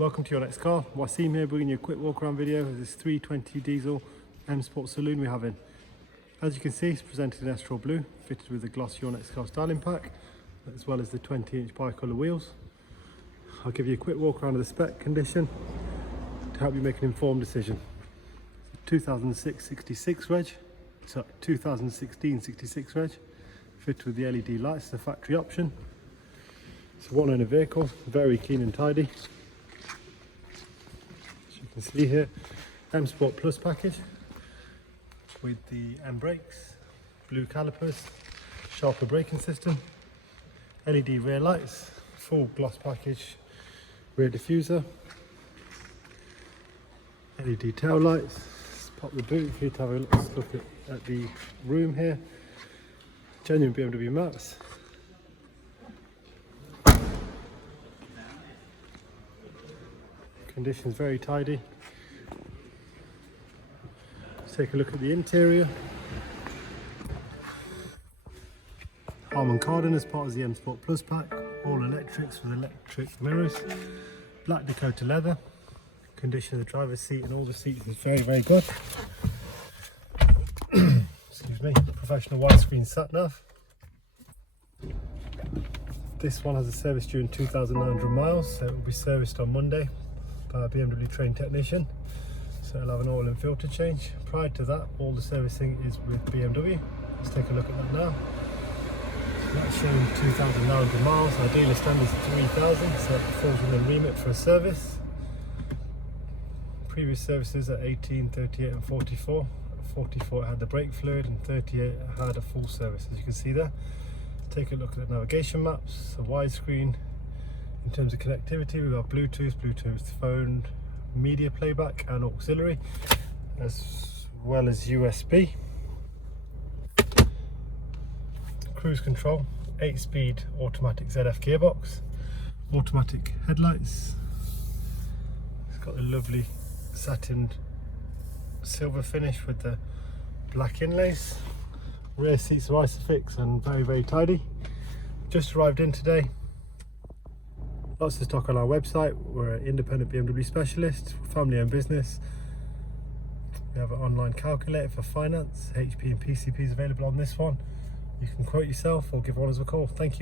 welcome to your next car. Wasim here, bringing you a quick walk around video of this 320 diesel M Sport saloon we have in. As you can see, it's presented in Astral Blue, fitted with the glossy Your Next Car styling pack, as well as the 20-inch bi-colour wheels. I'll give you a quick walk around of the spec condition to help you make an informed decision. 2006 reg, sorry, 2016 66 reg, fitted with the LED lights, the factory option. It's a one-owner vehicle, very clean and tidy. As you can see here, M Sport Plus package with the M brakes, blue calipers, sharper braking system, LED rear lights, full gloss package, rear diffuser, LED tail lights. Let's pop the boot for you to have a look at the room here. Genuine BMW mats. Conditions very tidy. Let's take a look at the interior. Harman Kardon as part of the M Sport Plus pack, all electrics with electric mirrors, black Dakota leather. Condition of the driver's seat and all the seats is very, very good. Excuse me. Professional widescreen sat nav. This one has a service due in 2,900 miles, so it will be serviced on Monday by a BMW trained technician. So it'll have an oil and filter change. Prior to that, all the servicing is with BMW. Let's take a look at that now. That's showing 2,900 miles. Our dealer standard is 3,000, so it falls within the remit for a service. Previous services at 18, 38 and 44. At 44 it had the brake fluid and 38 it had a full service, as you can see there. Take a look at the navigation maps, a widescreen. In terms of connectivity, we've got Bluetooth phone, media playback and auxiliary, as well as USB. Cruise control, 8-speed automatic ZF gearbox, automatic headlights. It's got the lovely satin silver finish with the black inlays. Rear seats are Isofix and very, very tidy. Just arrived in today. Lots of stock on our website. We're an independent BMW specialist, family-owned business. We have an online calculator for finance. HP and PCP is available on this one. You can quote yourself or give one of us a call. Thank you.